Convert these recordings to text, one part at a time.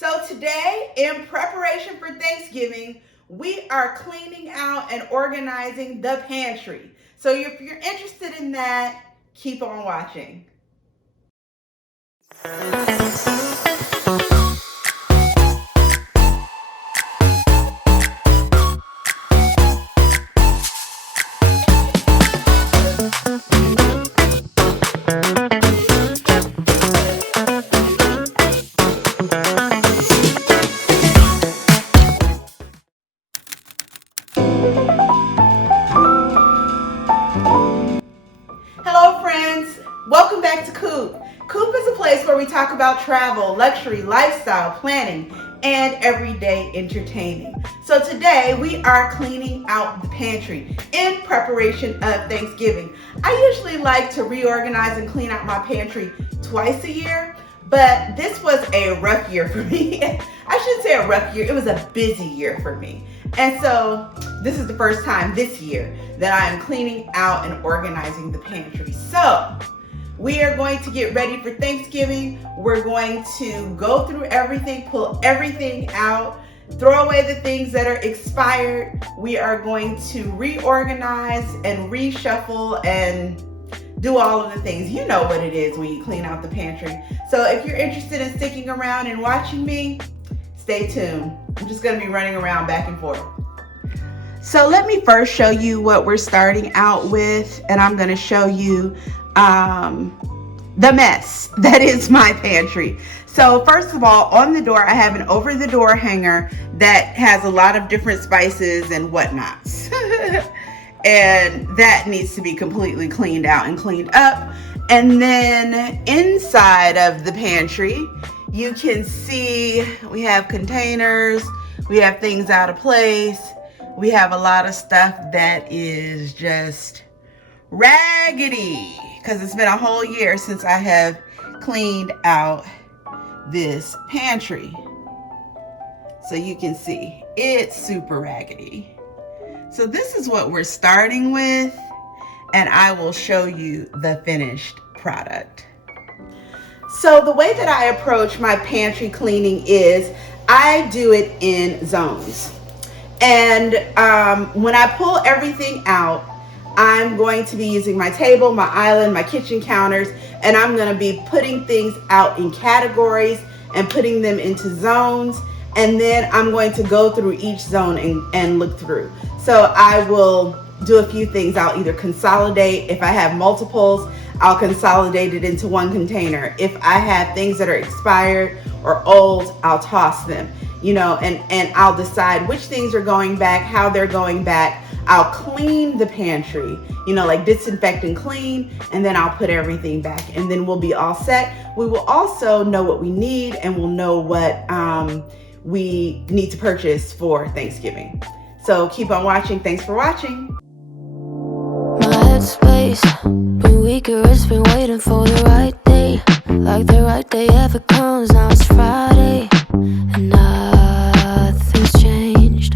So today, in preparation for Thanksgiving, we are cleaning out and organizing the pantry. So if you're interested in that, keep on watching. Hello, friends. Welcome back to Coop. Coop is a place where we talk about travel, luxury, lifestyle, planning, and everyday entertaining. So today we are cleaning out the pantry in preparation of Thanksgiving. I usually like to reorganize and clean out my pantry twice a year, but this was a rough year for me. I shouldn't say a rough year, it was a busy year for me. And so this is the first time this year that I am cleaning out and organizing the pantry. So we are going to get ready for Thanksgiving. We're going to go through everything, pull everything out, throw away the things that are expired. We are going to reorganize and reshuffle and do all of the things. You know what it is when you clean out the pantry. So if you're interested in sticking around and watching me, stay tuned. I'm just gonna be running around back and forth. So let me first show you what we're starting out with, and I'm gonna show you the mess that is my pantry. So first of all, on the door, I have an over the door hanger that has a lot of different spices and whatnots. And that needs to be completely cleaned out and cleaned up. And then inside of the pantry, you can see we have containers, we have things out of place, we have a lot of stuff that is just raggedy because it's been a whole year since I have cleaned out this pantry. So you can see it's super raggedy. So this is what we're starting with, and I will show you the finished product. So the way that I approach my pantry cleaning is I do it in zones. And when I pull everything out, I'm going to be using my table, my island, my kitchen counters, and I'm going to be putting things out in categories and putting them into zones. And then I'm going to go through each zone and look through. So I will do a few things. I'll either consolidate. If I have multiples, I'll consolidate it into one container. If I have things that are expired or old, I'll toss them, and I'll decide which things are going back, how they're going back. I'll clean the pantry, like disinfect and clean, and then I'll put everything back, and then we'll be all set. We will also know what we need, and we'll know what we need to purchase for Thanksgiving. So keep on watching. Thanks for watching. My headspace been weaker, it's been waiting for the right day. Like the right day ever comes, now it's Friday and nothing's changed.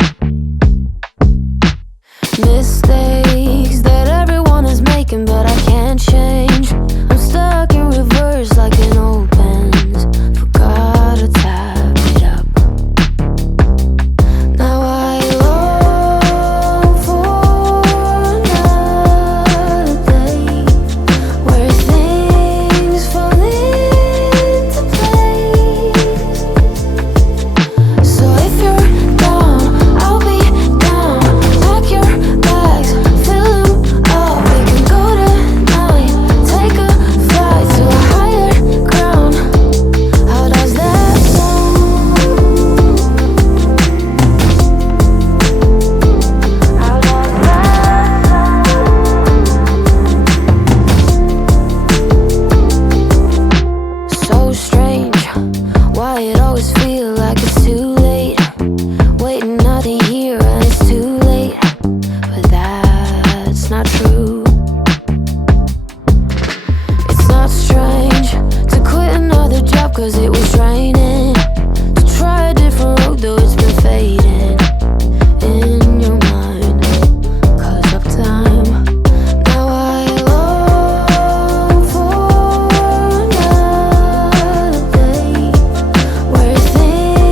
Mistakes that everyone is making, but I can't change. I'm stuck in reverse like an old Benz. Forgot to tap it up. Now I long for another day where things fall into place. So if you're down, I'll be down. Pack your bags, fill them up. We can go tonight, take a flight to a higher ground. How does that sound? How does that sound? So strange, why it always feel like it's too late. Waiting, nothing here, and it's too late. But that's not true. It's not strange to quit another job cause it was draining. To try a different road though it's been fading in your mind cause of time. Now I long for another day where things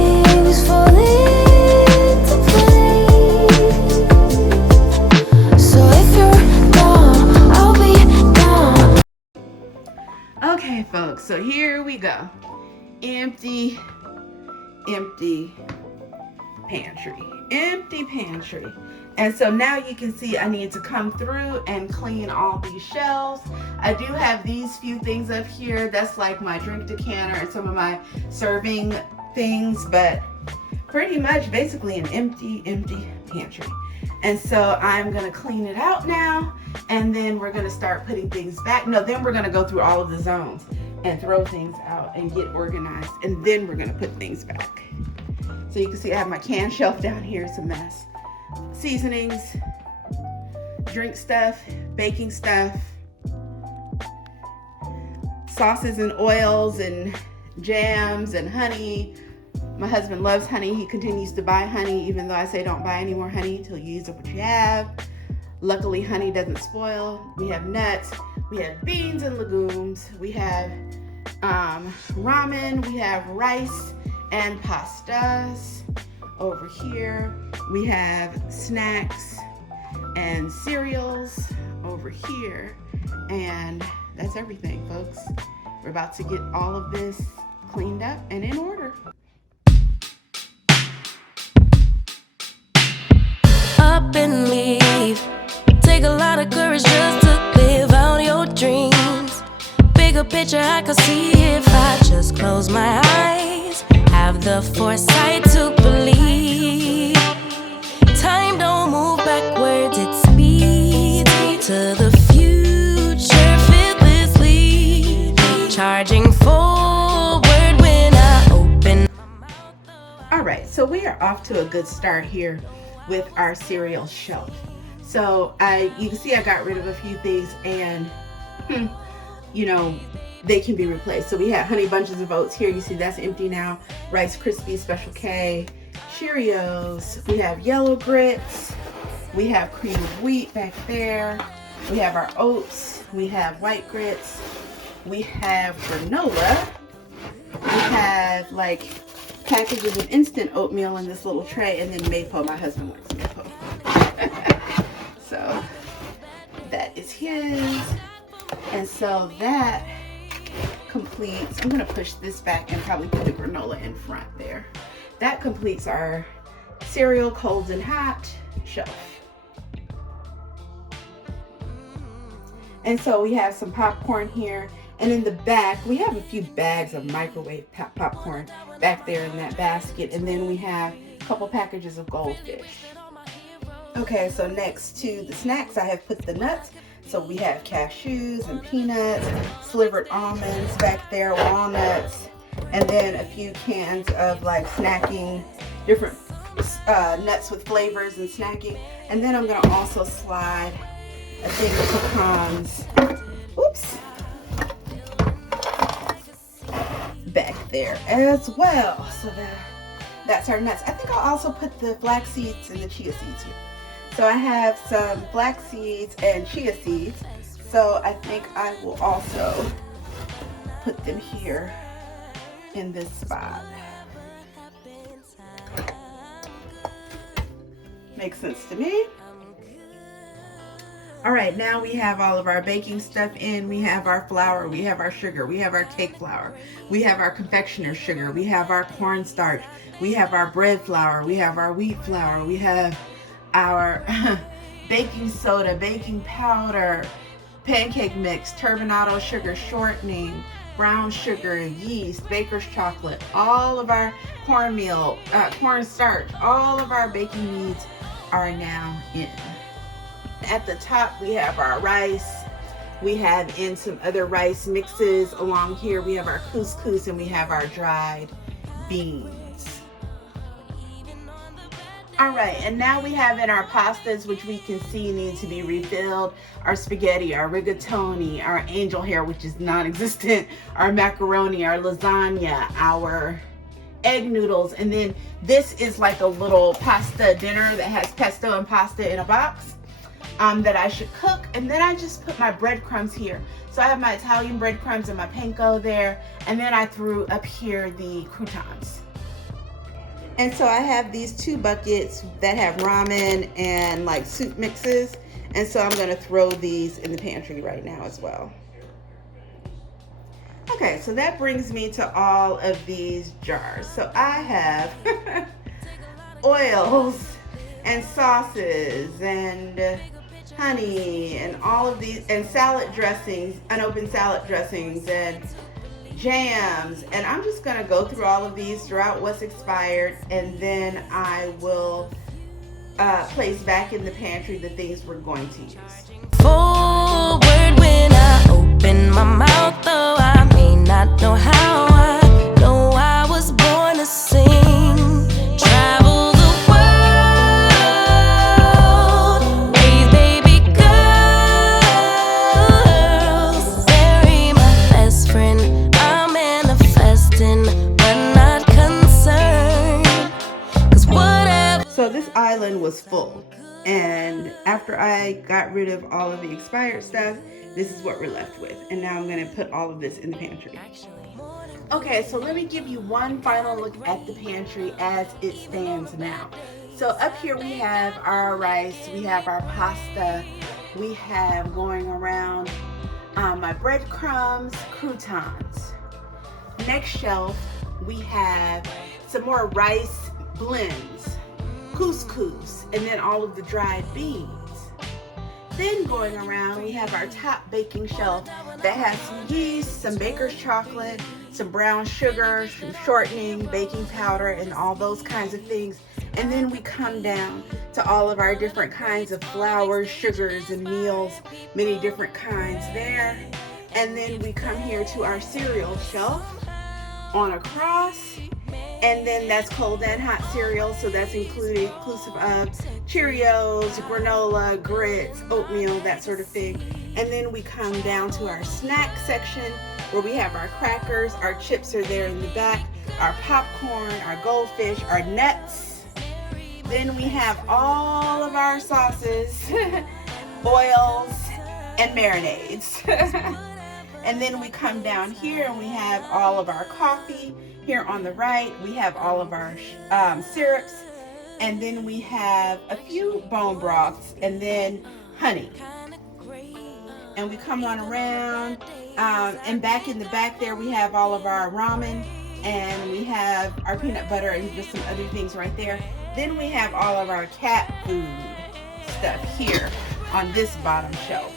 go. Empty, empty pantry. Empty pantry. And so now you can see I need to come through and clean all these shelves. I do have these few things up here. That's like my drink decanter and some of my serving things, but pretty much basically an empty pantry. And so I'm gonna clean it out now, and then we're gonna start putting things back. No, then we're gonna go through all of the zones and throw things out and get organized, and then we're gonna put things back. So you can see I have my can shelf down here. It's a mess. Seasonings, drink stuff, baking stuff, sauces and oils and jams and honey. My husband loves honey. He continues to buy honey, even though I say don't buy any more honey until you use up what you have. Luckily, honey doesn't spoil. We have nuts. We have beans and legumes. We have ramen. We have rice and pastas. Over here, we have snacks and cereals over here. And that's everything, folks. We're about to get all of this cleaned up and in order. Up and leave. Take a lot of courage just to live out your dreams. Bigger picture I could see if I just close my eyes. Have the foresight to believe. Time don't move backwards, it speeds to the future fearlessly. Charging forward when I open my mouth. All right, so we are off to a good start here with our cereal shelf. So you can see I got rid of a few things, and they can be replaced. So we have Honey Bunches of Oats here. You see that's empty now. Rice Krispies Special K, Cheerios. We have Yellow Grits. We have Cream of Wheat back there. We have our oats. We have White Grits. We have granola. We have like packages of instant oatmeal in this little tray, and then maple. My husband likes maple. So that is his. And so that completes, I'm going to push this back and probably put the granola in front there. That completes our cereal cold and hot shelf. And so we have some popcorn here. And in the back, we have a few bags of microwave popcorn back there in that basket. And then we have a couple packages of Goldfish. Okay, so next to the snacks, I have put the nuts. So we have cashews and peanuts, slivered almonds back there, walnuts, and then a few cans of like snacking, different nuts with flavors and snacking. And then I'm gonna also slide a thing of pecans, oops, back there as well. So that's our nuts. I think I'll also put the flax seeds and the chia seeds here. So I have some flax seeds and chia seeds. So I think I will also put them here in this spot. Makes sense to me. All right, now we have all of our baking stuff in. We have our flour, we have our sugar, we have our cake flour, we have our confectioner sugar, we have our cornstarch, we have our bread flour, we have our wheat flour, we have our baking soda, baking powder, pancake mix, turbinado sugar, shortening, brown sugar, yeast, baker's chocolate, all of our cornmeal, cornstarch, all of our baking needs are now in. At the top we have our rice. We have in some other rice mixes. Along here we have our couscous and we have our dried beans. All right, and now we have in our pastas, which we can see need to be refilled, our spaghetti, our rigatoni, our angel hair, which is non-existent, our macaroni, our lasagna, our egg noodles, and then this is like a little pasta dinner that has pesto and pasta in a box that I should cook. And then I just put my breadcrumbs here. So I have my Italian breadcrumbs and my panko there, and then I threw up here the croutons. And so I have these two buckets that have ramen and like soup mixes. And so I'm gonna throw these in the pantry right now as well. Okay, so that brings me to all of these jars. So I have oils and sauces and honey and all of these, and salad dressings, unopened salad dressings, and jams. And I'm just going to go through all of these, throw out what's expired, and then I will place back in the pantry the things we're going to use. Forward when I open my mouth, though I may not know how. I know I was born to sing. Travel the world, raise baby girls, bury my best friend. I'm manifesting, but not concerned. 'Cause whatever. So this island was full, and after I got rid of all of the expired stuff, this is what we're left with. And now I'm going to put all of this in the pantry. Okay, so let me give you one final look at the pantry as it stands now. So up here we have our rice, we have our pasta, we have going around my breadcrumbs, croutons. Next shelf we have some more rice blends, couscous, and then all of the dried beans. Then going around, we have our top baking shelf that has some yeast, some baker's chocolate, some brown sugar, some shortening, baking powder, and all those kinds of things. And then we come down to all of our different kinds of flours, sugars, and meals, many different kinds there. And then we come here to our cereal shelf on a cross. And then that's cold and hot cereal, so that's inclusive of Cheerios, granola, grits, oatmeal, that sort of thing. And then we come down to our snack section where we have our crackers, our chips are there in the back, our popcorn, our goldfish, our nuts. Then we have all of our sauces, oils, and marinades. And then we come down here and we have all of our coffee. Here on the right, we have all of our syrups, and then we have a few bone broths, and then honey. And we come on around, and back in the back there, we have all of our ramen, and we have our peanut butter and just some other things right there. Then we have all of our cat food stuff here on this bottom shelf.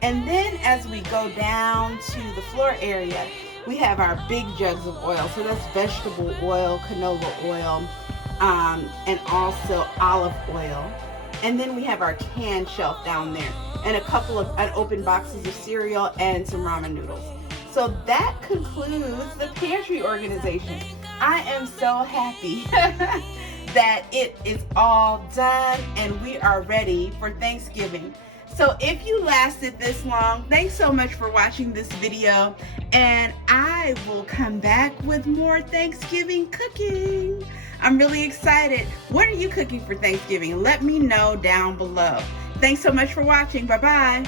And then as we go down to the floor area, we have our big jugs of oil. So that's vegetable oil, canola oil, and also olive oil. And then we have our can shelf down there, and a couple of unopened boxes of cereal and some ramen noodles. So that concludes the pantry organization. I am so happy that it is all done and we are ready for Thanksgiving. So if you lasted this long, thanks so much for watching this video, and I will come back with more Thanksgiving cooking. I'm really excited. What are you cooking for Thanksgiving? Let me know down below. Thanks so much for watching. Bye-bye.